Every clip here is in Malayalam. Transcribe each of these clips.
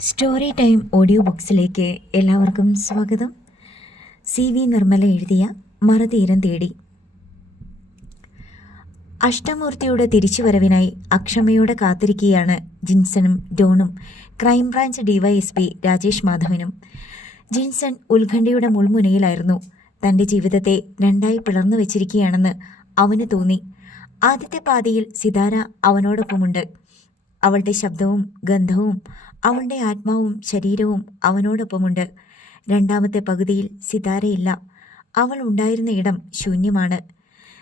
സ്റ്റോറി ടൈം ഓഡിയോ ബുക്സിലേക്ക് എല്ലാവർക്കും സ്വാഗതം. സി വി നിർമ്മല എഴുതിയ മറതീരം തേടി. അഷ്ടമൂർത്തിയുടെ തിരിച്ചുവരവിനായി അക്ഷമയോടെ കാത്തിരിക്കുകയാണ് ജിൻസണും ഡോണും. ക്രൈംബ്രാഞ്ച് ഡിവൈഎസ്പി രാജേഷ് മാധവനും. ജിൻസൺ ഉത്കണ്ഠയുടെ മുൾമുനയിലായിരുന്നു. തന്റെ ജീവിതത്തെ രണ്ടായി പിളർന്നു വെച്ചിരിക്കുകയാണെന്ന് അവന് തോന്നി. ആദ്യത്തെ പാതിയിൽ സിതാര അവനോടൊപ്പമുണ്ട്. അവളുടെ ശബ്ദവും ഗന്ധവും അവളുടെ ആത്മാവും ശരീരവും അവനോടൊപ്പമുണ്ട്. രണ്ടാമത്തെ പകുതിയിൽ സിതാരയില്ല. അവൾ ഉണ്ടായിരുന്ന ഇടം ശൂന്യമാണ്.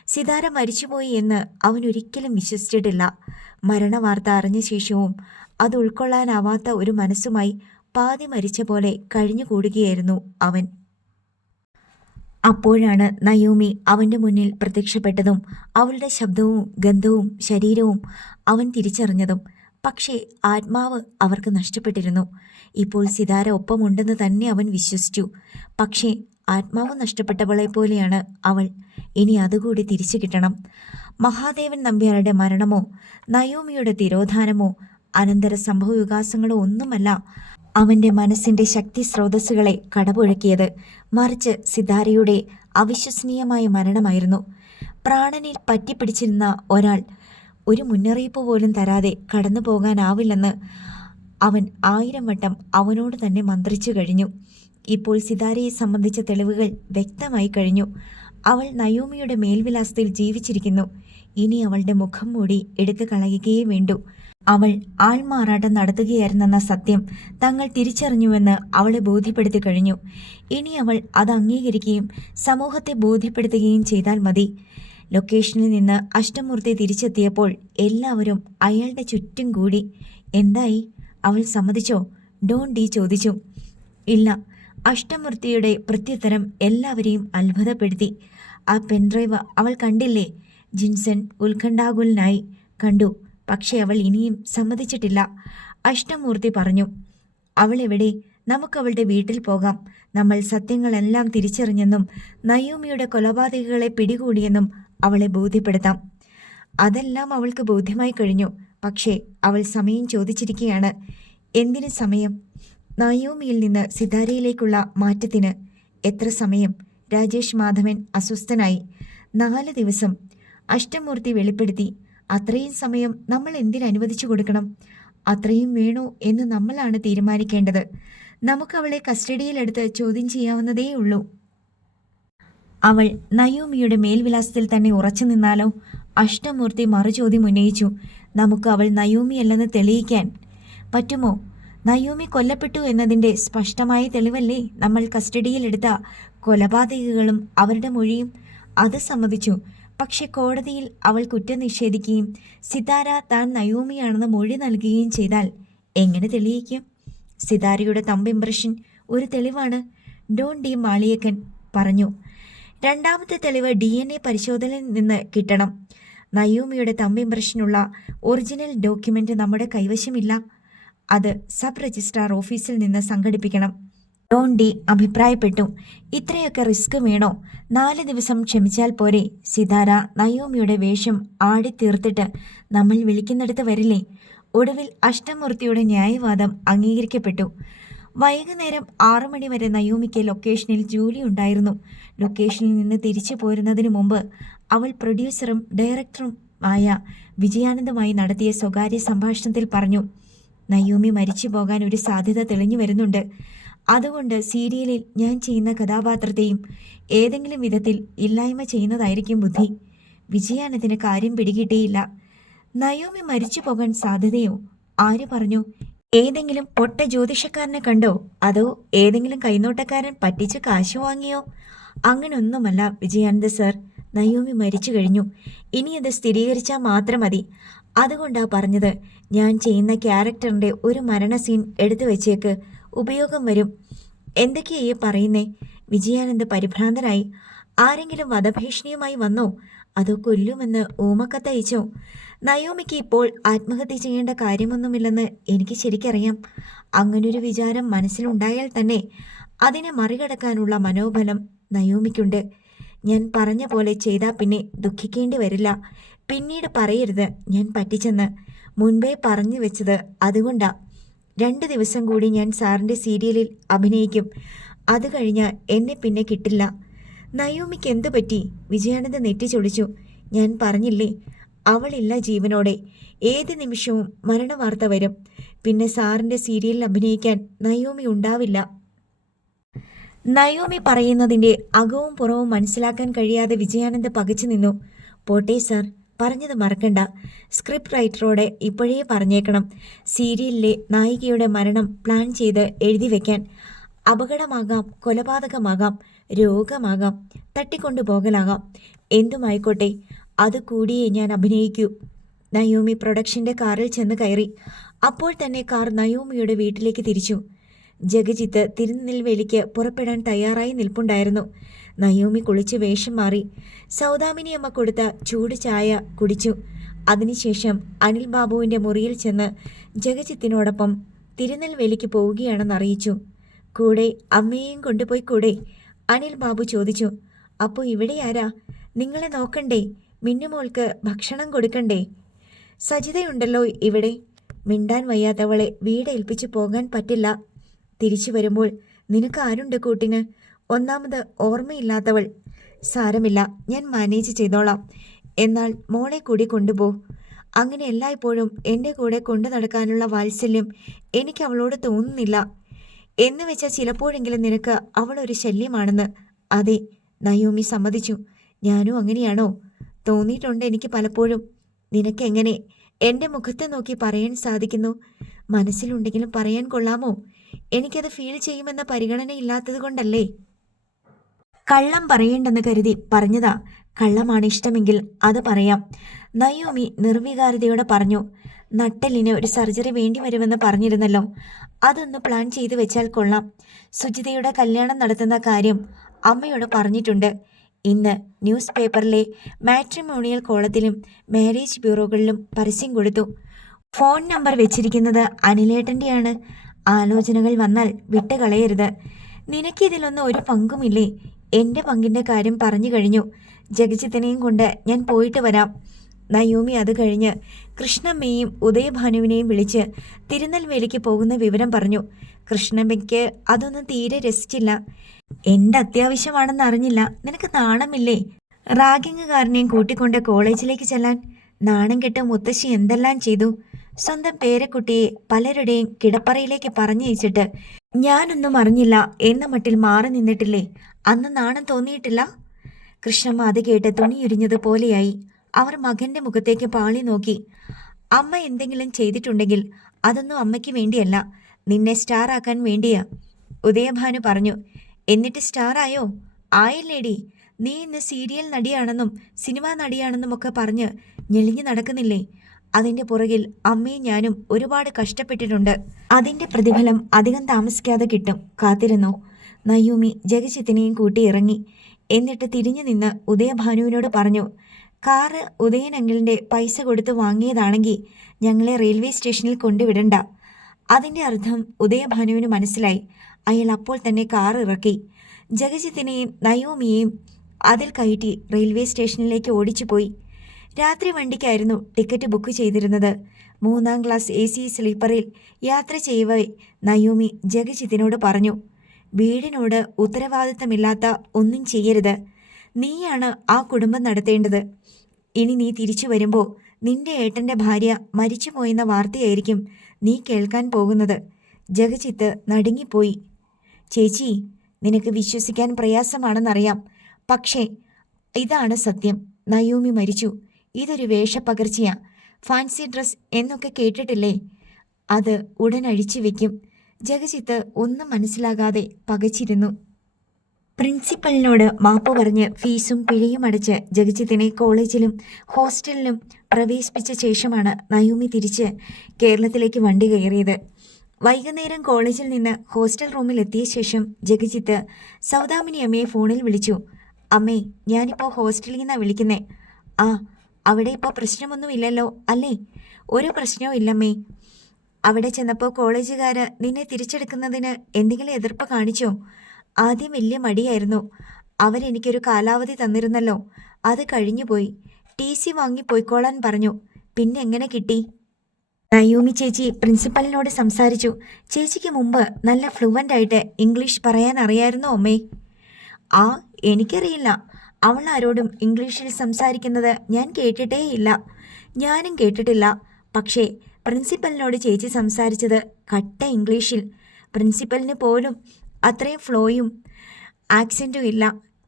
സിതാര മരിച്ചുപോയി എന്ന് അവൻ ഒരിക്കലും വിശ്വസിച്ചിട്ടില്ല. മരണവാർത്ത അറിഞ്ഞ ശേഷവും അത് ഉൾക്കൊള്ളാനാവാത്ത ഒരു മനസ്സുമായി പാതി മരിച്ച പോലെ കഴിഞ്ഞുകൂടുകയായിരുന്നു അവൻ. അപ്പോഴാണ് നയോമി അവന്റെ മുന്നിൽ പ്രത്യക്ഷപ്പെട്ടതും അവളുടെ ശബ്ദവും ഗന്ധവും ശരീരവും അവൻ തിരിച്ചറിഞ്ഞതും പക്ഷേ ആത്മാവ് അവർക്ക് നഷ്ടപ്പെട്ടിരുന്നു. ഇപ്പോൾ സിതാര ഒപ്പമുണ്ടെന്ന് തന്നെ അവൻ വിശ്വസിച്ചു. പക്ഷേ ആത്മാവ് നഷ്ടപ്പെട്ടവളെ പോലെയാണ് അവൾ. ഇനി അതുകൂടി തിരിച്ചു കിട്ടണം. മഹാദേവൻ നമ്പ്യാരുടെ മരണമോ നയോമിയുടെ തിരോധാനമോ അനന്തര സംഭവവികാസങ്ങളോ ഒന്നുമല്ല അവന്റെ മനസ്സിന്റെ ശക്തി സ്രോതസ്സുകളെ കടപുഴക്കിയത്. മറിച്ച് സിതാരയുടെ അവിശ്വസനീയമായ മരണമായിരുന്നു. പ്രാണനിൽ പറ്റിപ്പിടിച്ചിരുന്ന ഒരാൾ ഒരു മുന്നറിയിപ്പ് പോലും തരാതെ കടന്നു പോകാനാവില്ലെന്ന് അവൻ ആയിരം വട്ടം അവനോട് തന്നെ മന്ത്രിച്ചു കഴിഞ്ഞു. ഇപ്പോൾ സിതാരയെ സംബന്ധിച്ച തെളിവുകൾ വ്യക്തമായി കഴിഞ്ഞു. അവൾ നയോമിയുടെ മേൽവിലാസത്തിൽ ജീവിച്ചിരിക്കുന്നു. ഇനി അവളുടെ മുഖം മൂടി എടുത്തു കളയുകയേ വേണ്ടൂ. അവൾ ആൾമാറാട്ടം നടത്തുകയായിരുന്നെന്ന സത്യം തങ്ങൾ തിരിച്ചറിഞ്ഞുവെന്ന് അവളെ ബോധ്യപ്പെടുത്തി കഴിഞ്ഞു. ഇനി അവൾ അത് അംഗീകരിക്കുകയും സമൂഹത്തെ ബോധ്യപ്പെടുത്തുകയും ചെയ്താൽ മതി. ലൊക്കേഷനിൽ നിന്ന് അഷ്ടമൂർത്തി തിരിച്ചെത്തിയപ്പോൾ എല്ലാവരും അയാളുടെ ചുറ്റും കൂടി. എന്തായി? അവൾ സമ്മതിച്ചോ? ഡോൺ ഡി ചോദിച്ചു. ഇല്ല. അഷ്ടമൂർത്തിയുടെ പ്രത്യുത്തരം എല്ലാവരെയും അത്ഭുതപ്പെടുത്തി. ആ പെൻഡ്രൈവ് അവൾ കണ്ടില്ലേ? ജിൻസൺ ഉത്കണ്ഠാകുലനായി കണ്ടു. പക്ഷേ അവൾ ഇനിയും സമ്മതിച്ചിട്ടില്ല. അഷ്ടമൂർത്തി പറഞ്ഞു അവൾ എവിടെ? നമുക്കവളുടെ വീട്ടിൽ പോകാം. നമ്മൾ സത്യങ്ങളെല്ലാം തിരിച്ചറിഞ്ഞെന്നും നയോമിയുടെ കൊലപാതകികളെ പിടികൂടിയെന്നും അവളെ ബോധ്യപ്പെടുത്താം. അതെല്ലാം അവൾക്ക് ബോധ്യമായി കഴിഞ്ഞു. പക്ഷേ അവൾ സമയം ചോദിച്ചിരിക്കുകയാണ് എന്തിന് സമയം? നയോമിയിൽ നിന്ന് സിതാരയിലേക്കുള്ള മാറ്റത്തിന് എത്ര സമയം രാജേഷ് മാധവൻ അസ്വസ്ഥനായി നാല് ദിവസം. അഷ്ടമൂർത്തി വെളിപ്പെടുത്തി അത്രയും സമയം നമ്മൾ എന്തിനനുവദിച്ചു കൊടുക്കണം? അത്രയും വേണോ എന്ന് നമ്മളാണ് തീരുമാനിക്കേണ്ടത്. നമുക്ക് അവളെ കസ്റ്റഡിയിലെടുത്ത് ചോദ്യം ചെയ്യാവുന്നതേ ഉള്ളൂ അവൾ നയോമിയുടെ മേൽവിലാസത്തിൽ തന്നെ ഉറച്ചു നിന്നാലോ? അഷ്ടമൂർത്തി മറുചോദ്യം ഉന്നയിച്ചു. നമുക്ക് അവൾ നയോമിയല്ലെന്ന് തെളിയിക്കാൻ പറ്റുമോ? നയോമി കൊല്ലപ്പെട്ടു എന്നതിന്റെ സ്പഷ്ടമായ തെളിവല്ലേ നമ്മൾ കസ്റ്റഡിയിലെടുത്ത കൊലപാതകങ്ങളും അവരുടെ മൊഴിയും? അത് സമ്മതിച്ചു. പക്ഷെ കോടതിയിൽ അവൾ കുറ്റം നിഷേധിക്കുകയും സിതാര താൻ നയോമിയാണെന്ന് മൊഴി നൽകുകയും ചെയ്താൽ എങ്ങനെ തെളിയിക്കും? സിതാരയുടെ തമ്പ് ഇംപ്രഷൻ ഒരു തെളിവാണ്. ഡോൺ ഡി മാളിയക്കൻ പറഞ്ഞു. രണ്ടാമത്തെ തെളിവ് ഡി എൻ എ പരിശോധനയിൽ നിന്ന് കിട്ടണം. നയോമിയുടെ തമ്പ് ഇംപ്രഷനുള്ള ഒറിജിനൽ ഡോക്യുമെന്റ് നമ്മുടെ കൈവശമില്ല. അത് സബ് രജിസ്ട്രാർ ഓഫീസിൽ നിന്ന് സംഘടിപ്പിക്കണം. ഡോൺ ഡി അഭിപ്രായപ്പെട്ടു. ഇത്രയൊക്കെ റിസ്ക് വേണോ? നാല് ദിവസം ക്ഷമിച്ചാൽ പോരെ. സിതാര നയോമിയുടെ വേഷം ആടിത്തീർത്തിട്ട് നമ്മൾ വിളിക്കുന്നിടത്ത് വരില്ലേ? ഒടുവിൽ അഷ്ടമൂർത്തിയുടെ ന്യായവാദം അംഗീകരിക്കപ്പെട്ടു. വൈകുന്നേരം ആറു മണി വരെ നയോമിക്ക് ലൊക്കേഷനിൽ ജോലി ഉണ്ടായിരുന്നു. ലൊക്കേഷനിൽ നിന്ന് തിരിച്ചു പോരുന്നതിന് മുമ്പ് അവൾ പ്രൊഡ്യൂസറും ഡയറക്ടറും ആയ വിജയാനന്ദമായി നടത്തിയ സ്വകാര്യ സംഭാഷണത്തിൽ പറഞ്ഞു നയോമി മരിച്ചു പോകാൻ ഒരു സാധ്യത തെളിഞ്ഞു വരുന്നുണ്ട്. അതുകൊണ്ട് സീരിയലിൽ ഞാൻ ചെയ്യുന്ന കഥാപാത്രത്തെയും ഏതെങ്കിലും വിധത്തിൽ ഇല്ലായ്മ ചെയ്യുന്നതായിരിക്കും ബുദ്ധി. വിജയാനന്ദിന് കാര്യം പിടികിട്ടിയില്ല. നയോമി മരിച്ചു പോകാൻ സാധ്യതയോ? ആര് പറഞ്ഞു? ഏതെങ്കിലും പൊട്ട ജ്യോതിഷക്കാരനെ കണ്ടോ? അതോ ഏതെങ്കിലും കൈനോട്ടക്കാരൻ പറ്റിച്ച് കാശ് വാങ്ങിയോ? അങ്ങനൊന്നുമല്ല വിജയാനന്ദ സർ. നയോമി മരിച്ചു കഴിഞ്ഞു. ഇനി അത് സ്ഥിരീകരിച്ചാൽ മാത്രം മതി. അതുകൊണ്ടാ പറഞ്ഞത്. ഞാൻ ചെയ്യുന്ന ക്യാരക്ടറിന്റെ ഒരു മരണ സീൻ എടുത്തു വെച്ചേക്ക്. ഉപയോഗം വരും. എന്തൊക്കെയാ പറയുന്നേ? വിജയാനന്ദ് പരിഭ്രാന്തനായി. ആരെങ്കിലും വധഭീഷണിയുമായി വന്നോ? അതോ കൊല്ലുമെന്ന് ഊമക്കത്തയച്ചോ നയോമിക്ക് ഇപ്പോൾ ആത്മഹത്യ ചെയ്യേണ്ട കാര്യമൊന്നുമില്ലെന്ന് എനിക്ക് ശരിക്കറിയാം. അങ്ങനൊരു വിചാരം മനസ്സിലുണ്ടായാൽ തന്നെ അതിനെ മറികടക്കാനുള്ള മനോബലം നയോമിക്കുണ്ട്. ഞാൻ പറഞ്ഞ പോലെ ചെയ്താൽ പിന്നെ ദുഃഖിക്കേണ്ടി വരില്ല. പിന്നീട് പറയരുത് ഞാൻ പറ്റിച്ചെന്ന്. മുൻപേ പറഞ്ഞു വെച്ചത് അതുകൊണ്ടാ. രണ്ട് ദിവസം കൂടി ഞാൻ സാറിന്റെ സീരിയലിൽ അഭിനയിക്കും. അത് കഴിഞ്ഞാൽ എന്നെ പിന്നെ കിട്ടില്ല. നയോമിക്ക് എന്തു പറ്റി? വിജയാനന്ദ നെറ്റിച്ചൊളിച്ചു ഞാൻ പറഞ്ഞില്ലേ അവളില്ല ജീവനോടെ. ഏത് നിമിഷവും മരണവാർത്ത വരും. പിന്നെ സാറിന്റെ സീരിയലിൽ അഭിനയിക്കാൻ നയോമി ഉണ്ടാവില്ല. നയോമി പറയുന്നതിന്റെ അകവും പുറവും മനസ്സിലാക്കാൻ കഴിയാതെ വിജയാനന്ദ് പകച്ചു നിന്നു. പോട്ടെ സാർ. പറഞ്ഞത് മറക്കണ്ട. സ്ക്രിപ്റ്റ് റൈറ്ററോട് ഇപ്പോഴേ പറഞ്ഞേക്കണം. സീരിയലിലെ നായികയുടെ മരണം പ്ലാൻ ചെയ്ത് എഴുതി വെക്കാൻ. അപകടമാകാം കൊലപാതകമാകാം രോഗമാകാം തട്ടിക്കൊണ്ടുപോകലാകാം എന്തുമായിക്കോട്ടെ അത് കൂടിയേ ഞാൻ അഭിനയിക്കൂ. നയോമി പ്രൊഡക്ഷന്റെ കാറിൽ ചെന്ന് കയറി. അപ്പോൾ തന്നെ കാർ നയോമിയുടെ വീട്ടിലേക്ക് തിരിച്ചു. ജഗജിത്ത് തിരുനെൽവേലിക്ക് പുറപ്പെടാൻ തയ്യാറായി നിൽപ്പുണ്ടായിരുന്നു. നയോമി കുളിച്ച് വേഷം മാറി. സൗദാമിനിയമ്മ കൊടുത്ത ചൂട് ചായ കുടിച്ചു. അതിനുശേഷം അനിൽ ബാബുവിന്റെ മുറിയിൽ ചെന്ന് ജഗജിത്തിനോടൊപ്പം തിരുനെൽവേലിക്ക് പോവുകയാണെന്ന് അറിയിച്ചു. കൂടെ അമ്മയെയും കൊണ്ടുപോയി കൂടെ അനിൽ ബാബു ചോദിച്ചു. അപ്പോൾ ഇവിടെ ആരാ? നിങ്ങളെ നോക്കണ്ടേ? മിന്നുമോൾക്ക് ഭക്ഷണം കൊടുക്കണ്ടേ? സജിതയുണ്ടല്ലോ ഇവിടെ. മിണ്ടാൻ വയ്യാത്തവളെ വീടേൽപ്പിച്ചു പോകാൻ പറ്റില്ല. തിരിച്ചു വരുമ്പോൾ നിനക്ക് ആരുണ്ട് കൂട്ടിന്? ഒന്നാമത് ഓർമ്മയില്ലാത്തവൾ. സാരമില്ല ഞാൻ മാനേജ് ചെയ്തോളാം. എന്നാൽ മോളെ കൂടി കൊണ്ടുപോ. അങ്ങനെ എല്ലായ്പ്പോഴും എന്റെ കൂടെ കൊണ്ടു നടക്കാനുള്ള വാത്സല്യം എനിക്ക് അവളോട് തോന്നുന്നില്ല. എന്ന് വെച്ചാൽ ചിലപ്പോഴെങ്കിലും നിനക്ക് അവൾ ഒരു ശല്യമാണെന്ന്. അതെ നയോമി സമ്മതിച്ചു. ഞാനും അങ്ങനെയാണോ? തോന്നിയിട്ടുണ്ട് എനിക്ക് പലപ്പോഴും. നിനക്കെങ്ങനെ? എന്റെ മുഖത്ത് നോക്കി പറയാൻ സാധിക്കുന്നു. മനസ്സിലുണ്ടെങ്കിലും പറയാൻ കൊള്ളാമോ? എനിക്കത് ഫീൽ ചെയ്യുമെന്ന പരിഗണനയില്ലാത്തത് കൊണ്ടല്ലേ? കള്ളം പറയേണ്ടെന്ന് കരുതി പറഞ്ഞതാ. കള്ളമാണ് ഇഷ്ടമെങ്കിൽ അത് പറയാം. നയോമി നിർവികാരതയോടെ പറഞ്ഞു നട്ടലിന് ഒരു സർജറി വേണ്ടി വരുമെന്ന് പറഞ്ഞിരുന്നല്ലോ. അതൊന്ന് പ്ലാൻ ചെയ്ത് വെച്ചാൽ കൊള്ളാം. സുജിതയുടെ കല്യാണം നടത്തുന്ന കാര്യം അമ്മയോട് പറഞ്ഞിട്ടുണ്ട്. ഇന്ന് ന്യൂസ് പേപ്പറിലെ മാട്രിമോണിയൽ കോളത്തിലും മാരേജ് ബ്യൂറോകളിലും പരസ്യം കൊടുത്തു. ഫോൺ നമ്പർ വെച്ചിരിക്കുന്നത് അനിലേട്ടന്റെയാണ്. ആലോചനകൾ വന്നാൽ വിട്ടുകളയരുത്. നിനക്കിതിലൊന്നും ഒരു പങ്കുമില്ലേ? എന്റെ പങ്കിന്റെ കാര്യം പറഞ്ഞു കഴിഞ്ഞു. ജഗജിത്തിനെയും കൊണ്ട് ഞാൻ പോയിട്ട് വരാം. നയോമി അത് കഴിഞ്ഞ് കൃഷ്ണമ്മയെയും ഉദയഭാനുവിനെയും വിളിച്ച് തിരുനെൽവേലിക്ക് പോകുന്ന വിവരം പറഞ്ഞു. കൃഷ്ണമ്മയ്ക്ക് അതൊന്നും തീരെ രസിച്ചില്ല. എന്റെ അത്യാവശ്യമാണെന്ന് അറിഞ്ഞില്ല. നിനക്ക് നാണമില്ലേ? റാഗിങ്ങുകാരനെയും കൂട്ടിക്കൊണ്ട് കോളേജിലേക്ക് ചെല്ലാൻ. നാണം കെട്ട് മുത്തശ്ശി എന്തെല്ലാം ചെയ്തു? സ്വന്തം പേരക്കുട്ടിയെ പലരുടെയും കിടപ്പറയിലേക്ക് പറഞ്ഞയച്ചിട്ട് ഞാനൊന്നും അറിഞ്ഞില്ല എന്ന മട്ടിൽ മാറി നിന്നിട്ടില്ലേ? അന്ന് നാണം തോന്നിയിട്ടില്ല? കൃഷ്ണമ്മ അത് കേട്ട് തുണിയുരിഞ്ഞത് പോലെയായി. അവർ മകന്റെ മുഖത്തേക്ക് പാളി നോക്കി. അമ്മ എന്തെങ്കിലും ചെയ്തിട്ടുണ്ടെങ്കിൽ അതൊന്നും അമ്മയ്ക്ക് വേണ്ടിയല്ല നിന്നെ സ്റ്റാർ ആക്കാൻ വേണ്ടിയാ ഉദയഭാനു പറഞ്ഞു. എന്നിട്ട് സ്റ്റാർ ആയോ ആയില്ലേടി. നീ ഇന്ന് സീരിയൽ നടിയാണെന്നും സിനിമാ നടിയാണെന്നും ഒക്കെ പറഞ്ഞ് ഞെളിഞ്ഞു നടക്കുന്നില്ലേ? അതിന്റെ പുറകിൽ അമ്മയും ഞാനും ഒരുപാട് കഷ്ടപ്പെട്ടിട്ടുണ്ട്. അതിന്റെ പ്രതിഫലം അധികം താമസിക്കാതെ കിട്ടും. കാത്തിരുന്നു. നയൂമി ജഗജിത്തിനെയും കൂട്ടി ഇറങ്ങി എന്നിട്ട് തിരിഞ്ഞു നിന്ന് ഉദയഭാനുവിനോട് പറഞ്ഞു കാറ് ഉദയനങ്കിളിന്റെ പൈസ കൊടുത്ത് വാങ്ങിയതാണെങ്കിൽ ഞങ്ങളെ റെയിൽവേ സ്റ്റേഷനിൽ കൊണ്ടുവിടണ്ട. അതിന്റെ അർത്ഥം ഉദയഭാനുവിന് മനസ്സിലായി. അയാൾ അപ്പോൾ തന്നെ കാർ ഇറക്കി. ജഗജിത്തിനെയും നയോമിയെയും അതിൽ കയറ്റി റെയിൽവേ സ്റ്റേഷനിലേക്ക് ഓടിച്ചു പോയി രാത്രി വണ്ടിക്കായിരുന്നു ടിക്കറ്റ് ബുക്ക് ചെയ്തിരുന്നത്. മൂന്നാം ക്ലാസ് എ സി സ്ലീപ്പറിൽ യാത്ര ചെയ്യവേ നയോമി ജഗജിത്തിനോട് പറഞ്ഞു വീടിനോട് ഉത്തരവാദിത്തമില്ലാത്ത ഒന്നും ചെയ്യരുത്. നീയാണ് ആ കുടുംബം നടത്തേണ്ടത്. ഇനി നീ തിരിച്ചു വരുമ്പോൾ നിന്റെ ഏട്ടന്റെ ഭാര്യ മരിച്ചുപോയെന്ന വാർത്തയായിരിക്കും നീ കേൾക്കാൻ പോകുന്നത്. ജഗജിത്ത് നടുങ്ങിപ്പോയി. ചേച്ചി നിനക്ക് വിശ്വസിക്കാൻ പ്രയാസമാണെന്നറിയാം. പക്ഷേ ഇതാണ് സത്യം. നയൂമി മരിച്ചു. ഇതൊരു വേഷപ്പകർച്ചയാ. ഫാൻസി ഡ്രസ് എന്നൊക്കെ കേട്ടിട്ടില്ലേ? അത് ഉടൻ അഴിച്ചു വെക്കും. ജഗജിത്ത് ഒന്നും മനസ്സിലാകാതെ പകച്ചിരുന്നു. പ്രിൻസിപ്പലിനോട് മാപ്പ് പറഞ്ഞ് ഫീസും പിഴയും അടച്ച് ജഗജിത്തിനെ കോളേജിലും ഹോസ്റ്റലിലും പ്രവേശിപ്പിച്ച ശേഷമാണ് നയൂമി തിരിച്ച് കേരളത്തിലേക്ക് വണ്ടി കയറിയത്. വൈകുന്നേരം കോളേജിൽ നിന്ന് ഹോസ്റ്റൽ റൂമിൽ എത്തിയ ശേഷം ജഗജിത്ത് സൗദാമിനി അമ്മയെ ഫോണിൽ വിളിച്ചു. അമ്മേ ഞാനിപ്പോൾ ഹോസ്റ്റലിൽ നിന്നാണ് വിളിക്കുന്നേ. ആ അവിടെ ഇപ്പോൾ പ്രശ്നമൊന്നുമില്ലല്ലോ അല്ലേ? ഒരു പ്രശ്നവും ഇല്ലമ്മേ. അവിടെ ചെന്നപ്പോൾ കോളേജുകാർ നിന്നെ തിരിച്ചെടുക്കുന്നതിന് എന്തെങ്കിലും എതിർപ്പ് കാണിച്ചോ? ആദ്യം വലിയ മടിയായിരുന്നു. അവരെനിക്കൊരു കാലാവധി തന്നിരുന്നല്ലോ. അത് കഴിഞ്ഞുപോയി. ടി സി വാങ്ങി പോയിക്കോളാൻ പറഞ്ഞു. പിന്നെ എങ്ങനെ കിട്ടി? നയോമി ചേച്ചി പ്രിൻസിപ്പലിനോട് സംസാരിച്ചു. ചേച്ചിക്ക് മുമ്പ് നല്ല ഫ്ലുവന്റ് ആയിട്ട് ഇംഗ്ലീഷ് പറയാൻ അറിയായിരുന്നോ അമ്മേ? ആ എനിക്കറിയില്ല. അവൾ ആരോടും ഇംഗ്ലീഷിൽ സംസാരിക്കുന്നത് ഞാൻ കേട്ടിട്ടേയില്ല. ഞാനും കേട്ടിട്ടില്ല. പക്ഷേ പ്രിൻസിപ്പലിനോട് ചേച്ചി സംസാരിച്ചത് കട്ട ഇംഗ്ലീഷിൽ. പ്രിൻസിപ്പലിന് പോലും അത്രയും ഫ്ലോയും ആക്സെന്റും ഇല്ല.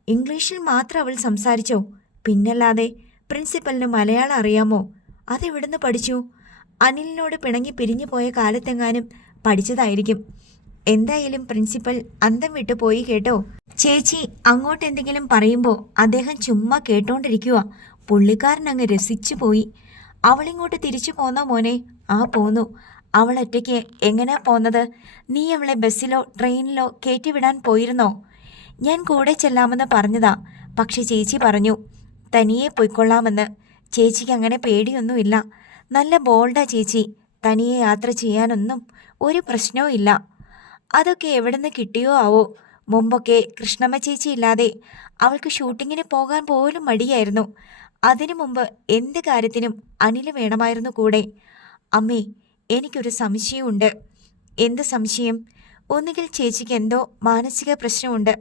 ഇംഗ്ലീഷിൽ മാത്രം അവൾ സംസാരിച്ചോ? പിന്നല്ലാതെ പ്രിൻസിപ്പലിന് മലയാളം അറിയാമോ? അതെവിടുന്ന് പഠിച്ചു? അനിലിനോട് പിണങ്ങി പിരിഞ്ഞു പോയ കാലത്തെങ്ങാനും പഠിച്ചതായിരിക്കും. എന്തായാലും പ്രിൻസിപ്പൽ അന്തം വിട്ടു പോയി കേട്ടോ. ചേച്ചി അങ്ങോട്ട് എന്തെങ്കിലും പറയുമ്പോൾ അദ്ദേഹം ചുമ്മാ കേട്ടോണ്ടിരിക്കുക പുള്ളിക്കാരൻ അങ്ങ് രസിച്ചു പോയി. അവളിങ്ങോട്ട് തിരിച്ചു പോന്നോ മോനെ? ആ പോന്നു. അവൾ ഒറ്റയ്ക്ക് എങ്ങനെയാ പോന്നത്? നീ അവളെ ബസ്സിലോ ട്രെയിനിലോ കയറ്റിവിടാൻ പോയിരുന്നോ? ഞാൻ കൂടെ ചെല്ലാമെന്ന് പറഞ്ഞതാ. പക്ഷെ ചേച്ചി പറഞ്ഞു തനിയെ പൊയ്ക്കൊള്ളാമെന്ന്. ചേച്ചിക്ക് അങ്ങനെ പേടിയൊന്നുമില്ല. നല്ല ബോൾഡാ ചേച്ചി. തനിയെ യാത്ര ചെയ്യാനൊന്നും ഒരു പ്രശ്നവും ഇല്ല. അതൊക്കെ എവിടുന്ന് കിട്ടിയോ ആവോ? മുമ്പൊക്കെ കൃഷ്ണമ്മ ചേച്ചി ഇല്ലാതെ അവൾക്ക് ഷൂട്ടിങ്ങിന് പോകാൻ പോലും മടിയായിരുന്നു. അതിനു മുമ്പ് എന്ത് കാര്യത്തിനും അനിൽ വേണമായിരുന്നു കൂടെ. അമ്മേ എനിക്കൊരു സംശയമുണ്ട്. എന്ത് സംശയം? ഒന്നുകിൽ ചേച്ചിക്ക് എന്തോ മാനസിക പ്രശ്നമുണ്ട്.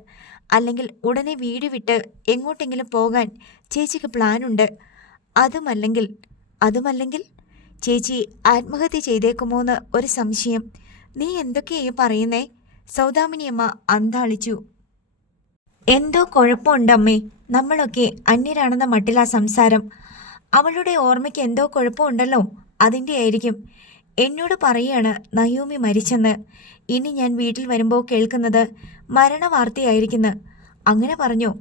അല്ലെങ്കിൽ ഉടനെ വീട് വിട്ട് എങ്ങോട്ടെങ്കിലും പോകാൻ ചേച്ചിക്ക് പ്ലാനുണ്ട്. അതുമല്ലെങ്കിൽ അതുമല്ലെങ്കിൽ ചേച്ചി ആത്മഹത്യ ചെയ്തേക്കുമോ എന്ന് ഒരു സംശയം. നീ എന്തൊക്കെയാ പറയുന്നേ? സൗദാമിനിയമ്മ അന്താളിച്ചു. എന്തോ കുഴപ്പമുണ്ടമ്മേ. നമ്മളൊക്കെ അന്യരാണെന്ന മട്ടിലാ സംസാരം. അവളുടെ ഓർമ്മയ്ക്ക് എന്തോ കുഴപ്പമുണ്ടല്ലോ. അതിന്റെ ആയിരിക്കും. എന്നോട് പറയാണ് നയോമി മരിച്ചെന്ന്. ഇനി ഞാൻ വീട്ടിൽ വരുമ്പോൾ കേൾക്കുന്നത് മരണവാർത്തയായിരിക്കുന്നു. അങ്ങനെ പറഞ്ഞു.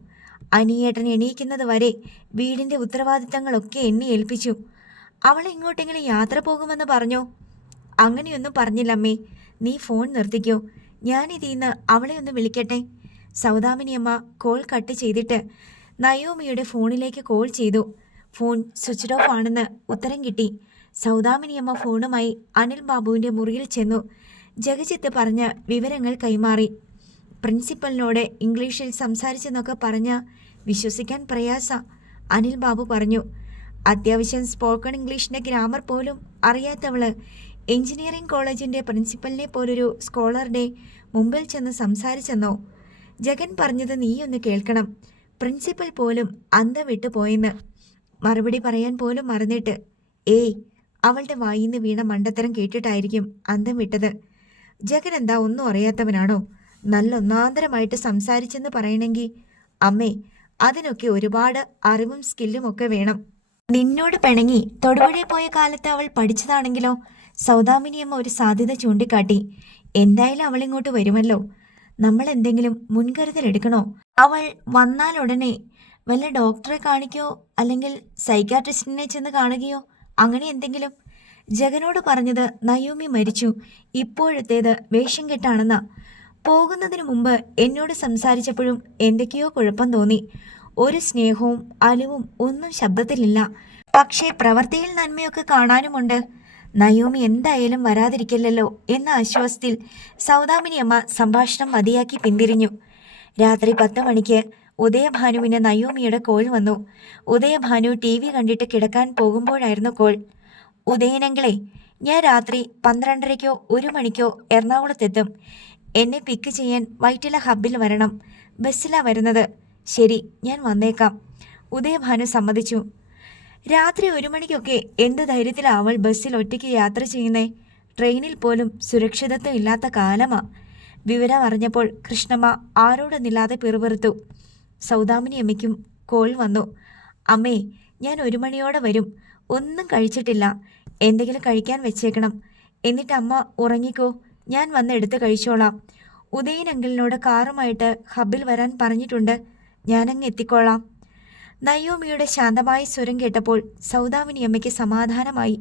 അനിയേട്ടൻ എണീക്കുന്നത് വരെ വീടിന്റെ ഉത്തരവാദിത്തങ്ങളൊക്കെ എന്നെ ഏൽപ്പിച്ചു. അവൾ എങ്ങോട്ടെങ്കിലും യാത്ര പോകുമെന്ന് പറഞ്ഞോ? അങ്ങനെയൊന്നും പറഞ്ഞില്ലമ്മേ. നീ ഫോൺ നിർത്തിക്കോ. ഞാനിതീന്ന് അവളെ ഒന്ന് വിളിക്കട്ടെ. സൗദാമിനിയമ്മ കോൾ കട്ട് ചെയ്തിട്ട് നയോമിയുടെ ഫോണിലേക്ക് കോൾ ചെയ്തു. ഫോൺ സ്വിച്ച് ഓഫ് ആണെന്ന് ഉത്തരം കിട്ടി. സൗദാമിനിയമ്മ ഫോണുമായി അനിൽ ബാബുവിന്റെ മുറിയിൽ ചെന്നു. ജഗജിത്ത് പറഞ്ഞ വിവരങ്ങൾ കൈമാറി. പ്രിൻസിപ്പലിനോട് ഇംഗ്ലീഷിൽ സംസാരിച്ചെന്നൊക്കെ പറഞ്ഞ വിശ്വസിക്കാൻ പ്രയാസ അനിൽ ബാബു പറഞ്ഞു. അത്യാവശ്യം സ്പോക്കൺ ഇംഗ്ലീഷിന്റെ ഗ്രാമർ പോലും അറിയാത്തവൾ എഞ്ചിനീയറിംഗ് കോളേജിന്റെ പ്രിൻസിപ്പലിനെ പോലൊരു സ്കോളറുടെ മുമ്പിൽ ചെന്ന് സംസാരിച്ചെന്നോ? ജഗൻ പറഞ്ഞത് നീയൊന്ന് കേൾക്കണം. പ്രിൻസിപ്പൽ പോലും അന്ത വിട്ടു പോയെന്ന് മറുപടി പറയാൻ പോലും മറന്നിട്ട്. ഏയ് അവളുടെ വായിന്ന് വീണ മണ്ടത്തരം കേട്ടിട്ടായിരിക്കും അന്തം വിട്ടത്. ജഗൻ എന്താ ഒന്നും അറിയാത്തവനാണോ? നല്ല ഒന്നാന്തരമായിട്ട് സംസാരിച്ചെന്ന് പറയണമെങ്കിൽ അമ്മേ അതിനൊക്കെ ഒരുപാട് അറിവും സ്കില്ലും ഒക്കെ വേണം. നിന്നോട് പിണങ്ങി തൊടുപുഴ പോയ കാലത്ത് അവൾ പഠിച്ചതാണെങ്കിലോ? സൗദാമിനിയമ്മ ഒരു സാധ്യത ചൂണ്ടിക്കാട്ടി. എന്തായാലും അവൾ ഇങ്ങോട്ട് വരുമല്ലോ. നമ്മൾ എന്തെങ്കിലും മുൻകരുതൽ എടുക്കണോ? അവൾ വന്നാൽ ഉടനെ വല്ല ഡോക്ടറെ കാണിക്കോ? അല്ലെങ്കിൽ സൈക്കാട്രിസ്റ്റിനെ ചെന്ന് കാണുകയോ? അങ്ങനെ എന്തെങ്കിലും? ജഗനോട് പറഞ്ഞത് നയോമി മരിച്ചു. ഇപ്പോഴത്തേത് വേഷം കെട്ടാണെന്ന. പോകുന്നതിന് മുമ്പ് എന്നോട് സംസാരിച്ചപ്പോഴും എന്തൊക്കെയോ കുഴപ്പം തോന്നി. ഒരു സ്നേഹവും അലുവും ഒന്നും ശബ്ദത്തിലില്ല. പക്ഷേ പ്രവൃത്തിയിൽ നന്മയൊക്കെ കാണാനുമുണ്ട്. നയോമി എന്തായാലും വരാതിരിക്കില്ലല്ലോ എന്ന ആശ്വാസത്തിൽ സൗദാമിനി അമ്മ സംഭാഷണം മതിയാക്കി പിന്തിരിഞ്ഞു. രാത്രി പത്ത് മണിക്ക് ഉദയഭാനുവിന് നയോമിയുടെ കോൾ വന്നു. ഉദയഭാനു ടി വി കണ്ടിട്ട് കിടക്കാൻ പോകുമ്പോഴായിരുന്നു കോൾ. ഉദയനങ്ങളെ ഞാൻ രാത്രി പന്ത്രണ്ടരയ്ക്കോ ഒരു മണിക്കോ എറണാകുളത്തെത്തും. എന്നെ പിക്ക് ചെയ്യാൻ വൈറ്റില ഹബ്ബിൽ വരണം. ബസ്സിലാ വരുന്നത്. ശരി ഞാൻ വന്നേക്കാം. ഉദയഭാനു സമ്മതിച്ചു. രാത്രി ഒരു മണിക്കൊക്കെ എന്ത് ധൈര്യത്തിലാ അവൾ ബസ്സിൽ ഒറ്റയ്ക്ക് യാത്ര ചെയ്യുന്നേ? ട്രെയിനിൽ പോലും സുരക്ഷിതത്വം ഇല്ലാത്ത കാലമാ. വിവരം അറിഞ്ഞപ്പോൾ കൃഷ്ണമ്മ ആരോടൊന്നില്ലാതെ പിറുപിറുത്തു. സൗദാമിനി അമ്മയ്ക്കും കോൾ വന്നു. അമ്മേ ഞാൻ ഒരു മണിയോടെ വരും. ഒന്നും കഴിച്ചിട്ടില്ല. എന്തെങ്കിലും കഴിക്കാൻ വെച്ചേക്കണം. എന്നിട്ട് അമ്മ ഉറങ്ങിക്കോ. ഞാൻ വന്ന് എടുത്ത് കഴിച്ചോളാം. ഉദയൻ അങ്കിളിനോട് കാറുമായിട്ട് ഹബിൽ വരാൻ പറഞ്ഞിട്ടുണ്ട്. ഞാനങ്ങ് എത്തിക്കോളാം. നയോമിയുടെ ശാന്തമായ സ്വരം കേട്ടപ്പോൾ സൗദാമിനി അമ്മയ്ക്ക് സമാധാനമായി.